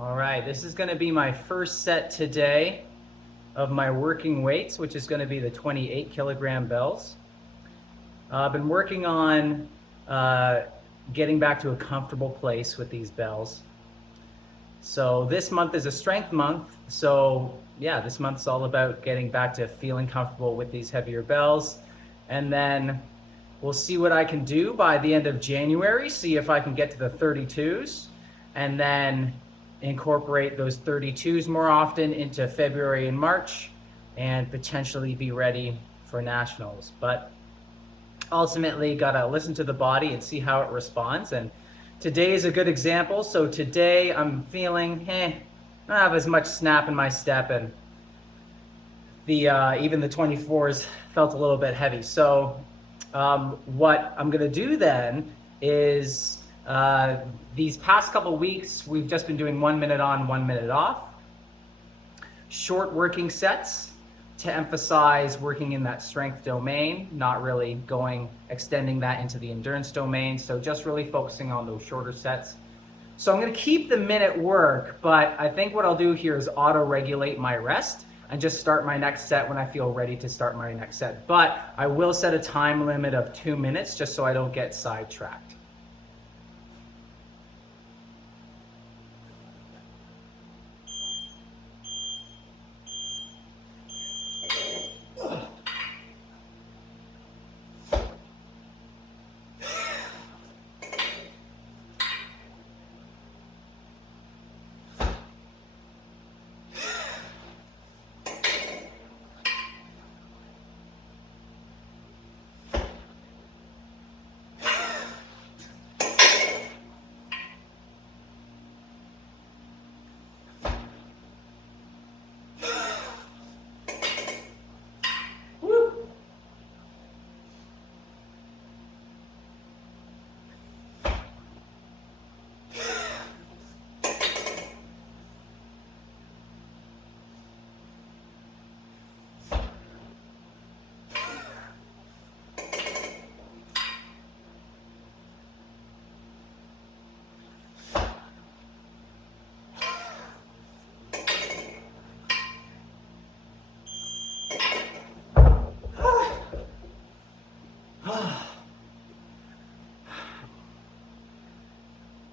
All right, this is going to be my first set today of my working weights, which is going to be the 28 kilogram bells. I've been working on getting back to a comfortable place with these bells. So this month is a strength month. So yeah, this month's all about getting back to feeling comfortable with these heavier bells. And then we'll see what I can do by the end of January, see if I can get to the 32s, and then incorporate those 32s more often into February and March, and potentially be ready for nationals. But ultimately, gotta listen to the body and see how it responds. And today is a good example. So today I'm feeling, I don't have as much snap in my step, and the even the 24s felt a little bit heavy. So what I'm gonna do then is these past couple weeks, we've just been doing 1 minute on, 1 minute off. Short working sets to emphasize working in that strength domain, not really extending that into the endurance domain. So just really focusing on those shorter sets. So I'm gonna keep the minute work, but I think what I'll do here is auto-regulate my rest and just start my next set when I feel ready to start my next set. But I will set a time limit of 2 minutes just so I don't get sidetracked.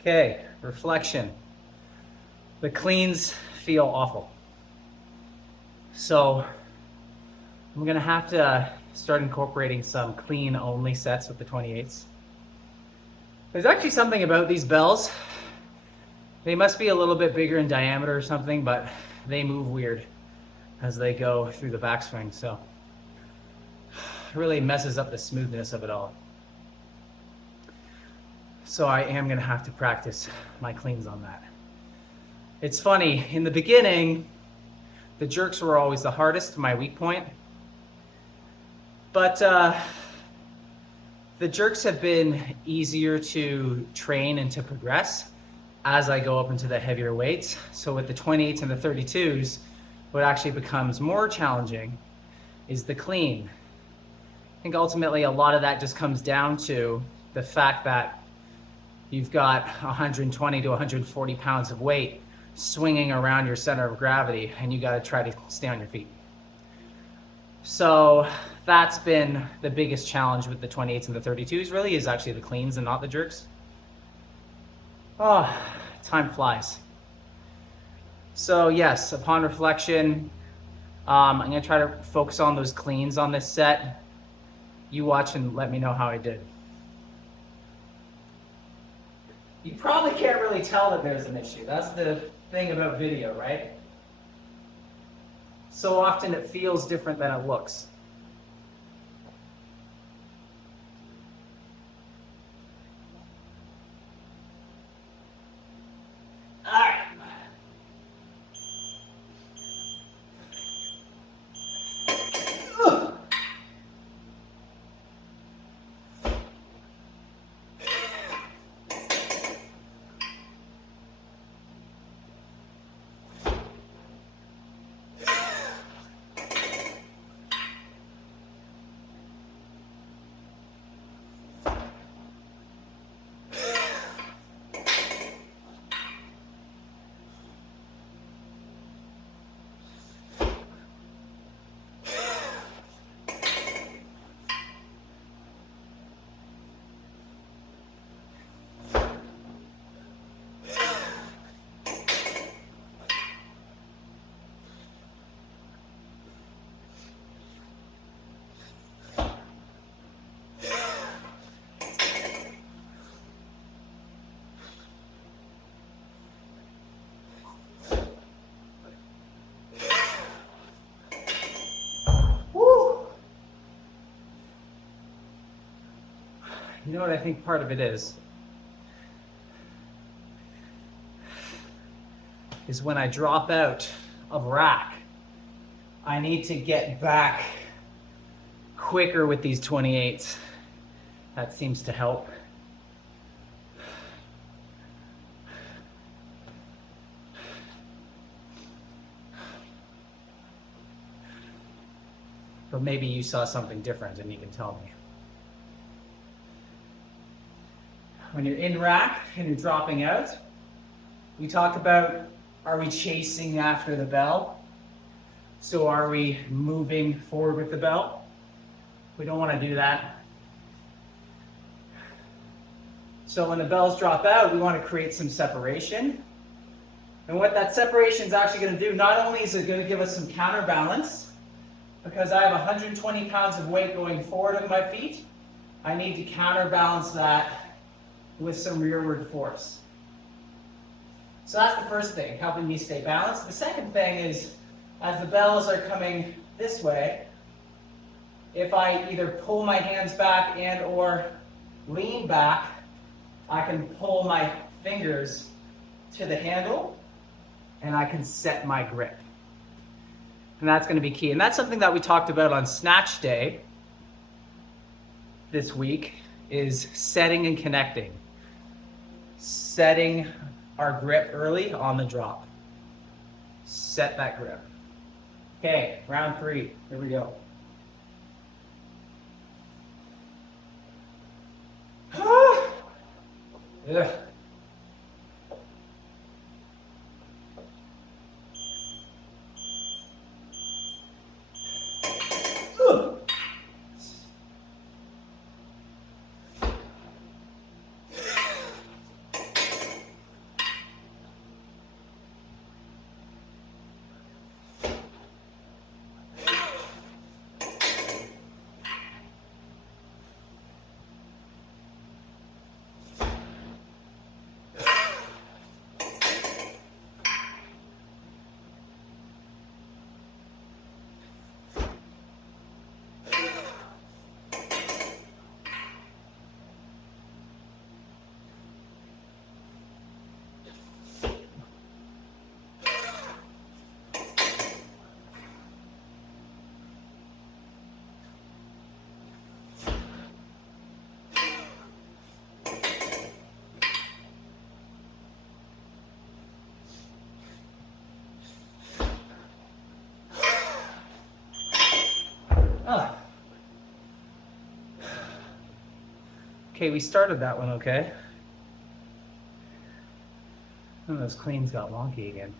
Okay, reflection. The cleans feel awful. So I'm gonna have to start incorporating some clean only sets with the 28s. There's actually something about these bells. They must be a little bit bigger in diameter or something, but they move weird as they go through the backswing. So it really messes up the smoothness of it all. So I am gonna have to practice my cleans on that. It's funny, in the beginning, the jerks were always the hardest, my weak point. But the jerks have been easier to train and to progress as I go up into the heavier weights. So with the 28s and the 32s, what actually becomes more challenging is the clean. I think ultimately a lot of that just comes down to the fact that you've got 120 to 140 pounds of weight swinging around your center of gravity, and you got to try to stay on your feet. So that's been the biggest challenge with the 28s and the 32s, really, is actually the cleans and not the jerks. Oh, time flies. So yes, upon reflection, I'm gonna try to focus on those cleans on this set. You watch and let me know how I did. You probably can't really tell that there's an issue. That's the thing about video, right? So often it feels different than it looks. All right. You know what I think part of it is when I drop out of rack, I need to get back quicker with these 28s. That seems to help. But maybe you saw something different and you can tell me. When you're in rack and you're dropping out, we talk about, are we chasing after the bell? So are we moving forward with the bell? We don't want to do that. So when the bells drop out, we want to create some separation. And what that separation is actually going to do, not only is it going to give us some counterbalance, because I have 120 pounds of weight going forward of my feet, I need to counterbalance that with some rearward force. So that's the first thing, helping me stay balanced. The second thing is, as the bells are coming this way, if I either pull my hands back and or lean back, I can pull my fingers to the handle and I can set my grip. And that's going to be key. And that's something that we talked about on Snatch Day this week, is setting and connecting. Setting our grip early on the drop. Set that grip. Okay, round 3. Here we go. Ugh. Okay, we started that one okay. And those cleans got wonky again.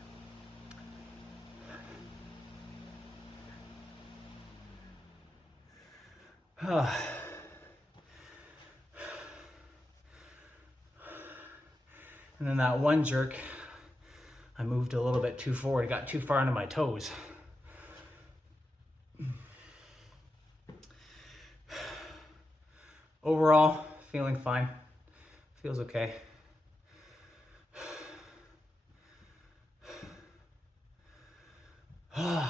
And then that one jerk, I moved a little bit too forward, got too far into my toes. Overall, feeling fine. Feels okay. What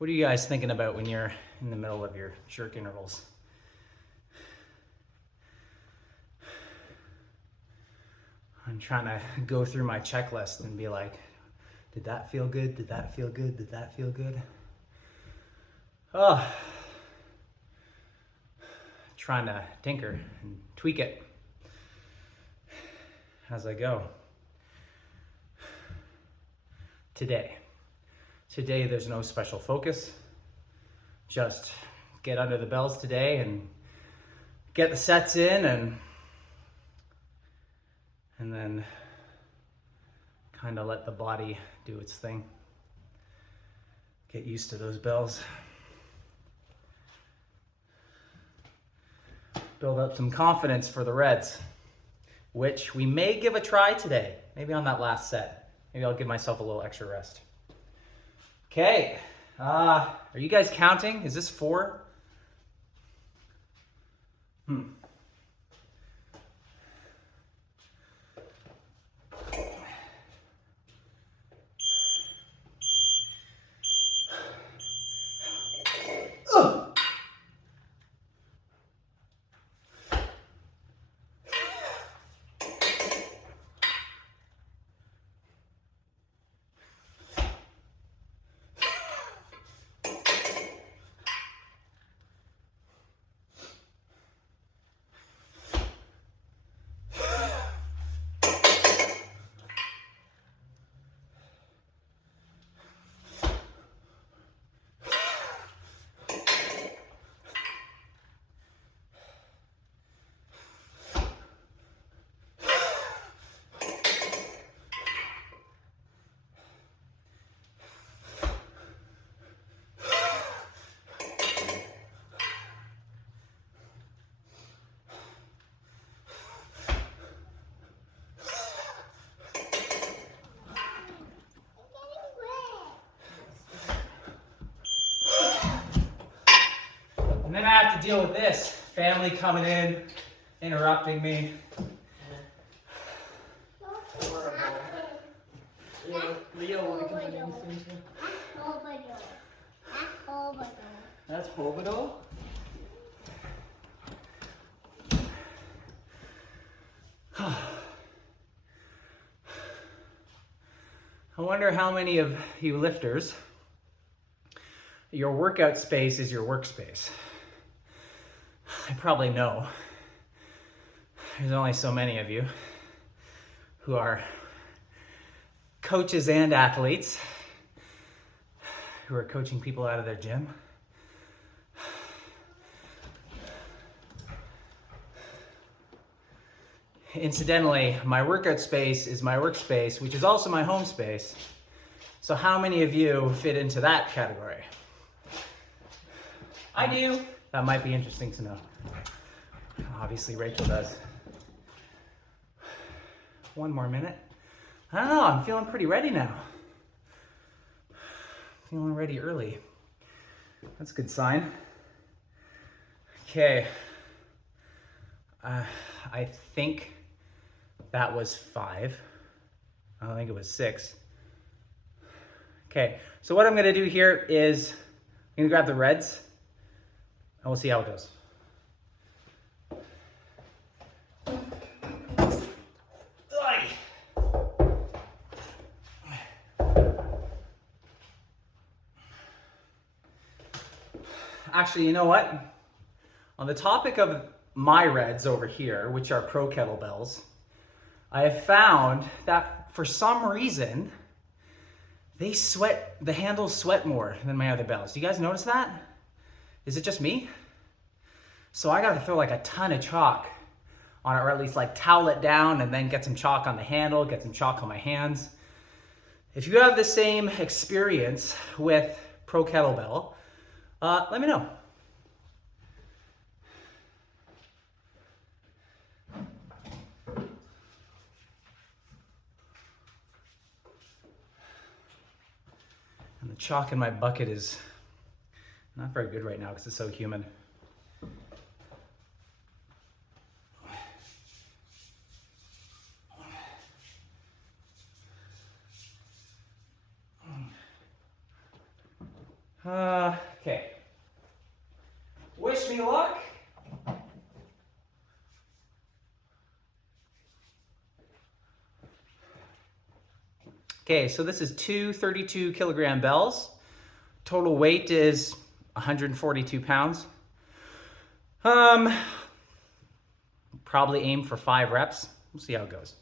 are you guys thinking about when you're in the middle of your jerk intervals? I'm trying to go through my checklist and be like, did that feel good? Did that feel good? Did that feel good? Trying to tinker and tweak it as I go. Today there's no special focus. Just get under the bells today and get the sets in, and then kind of let the body do its thing. Get used to those bells. Build up some confidence for the Reds, which we may give a try today. Maybe on that last set. Maybe I'll give myself a little extra rest. Okay, are you guys counting? Is this 4? to deal with this. Family coming in, interrupting me. Leo want to come in soon too. That's Hobadol. I wonder how many of you lifters, your workout space is your workspace. I probably know. There's only so many of you who are coaches and athletes who are coaching people out of their gym. Incidentally, my workout space is my workspace, which is also my home space. So how many of you fit into that category? I do. That might be interesting to know. Obviously, Rachel does. One more minute. I don't know, I'm feeling pretty ready now. Feeling ready early. That's a good sign. Okay. I think that was 5. I don't think it was 6. Okay, so what I'm gonna do here is I'm gonna grab the reds and we'll see how it goes. Actually, you know what? On the topic of my reds over here, which are pro kettlebells, I have found that for some reason, they sweat, the handles sweat more than my other bells. Do you guys notice that? Is it just me? So I gotta throw like a ton of chalk on it, or at least like towel it down and then get some chalk on the handle, get some chalk on my hands. If you have the same experience with pro kettlebell, let me know. And the chalk in my bucket is not very good right now because it's so humid. Okay. Wish me luck. Okay, so this is 2 32 kilogram bells. Total weight is 142 pounds. Probably aim for 5 reps. We'll see how it goes.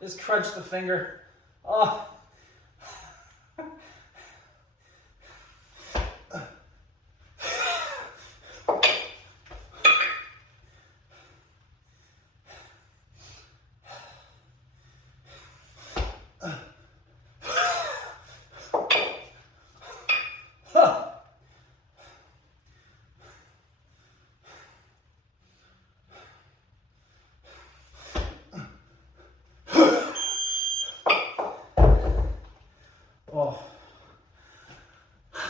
Just crunch the finger. Oh. Oh,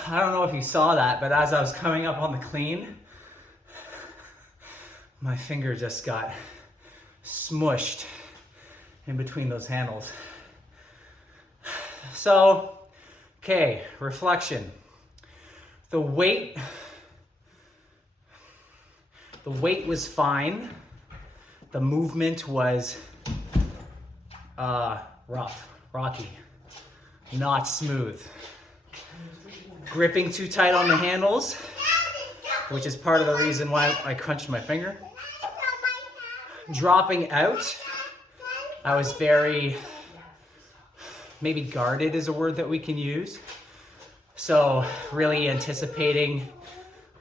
I don't know if you saw that, but as I was coming up on the clean, my finger just got smushed in between those handles. So, okay, reflection. The weight was fine. The movement was rough, rocky. Not smooth. Gripping too tight on the handles, which is part of the reason why I crunched my finger. dropping out, I was very, maybe guarded is a word that we can use. So really anticipating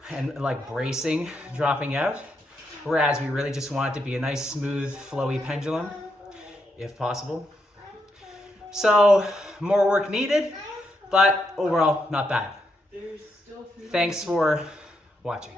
and like bracing dropping out. Whereas we really just want it to be a nice, smooth, flowy pendulum, if possible. So more work needed, but overall not bad. Thanks for watching.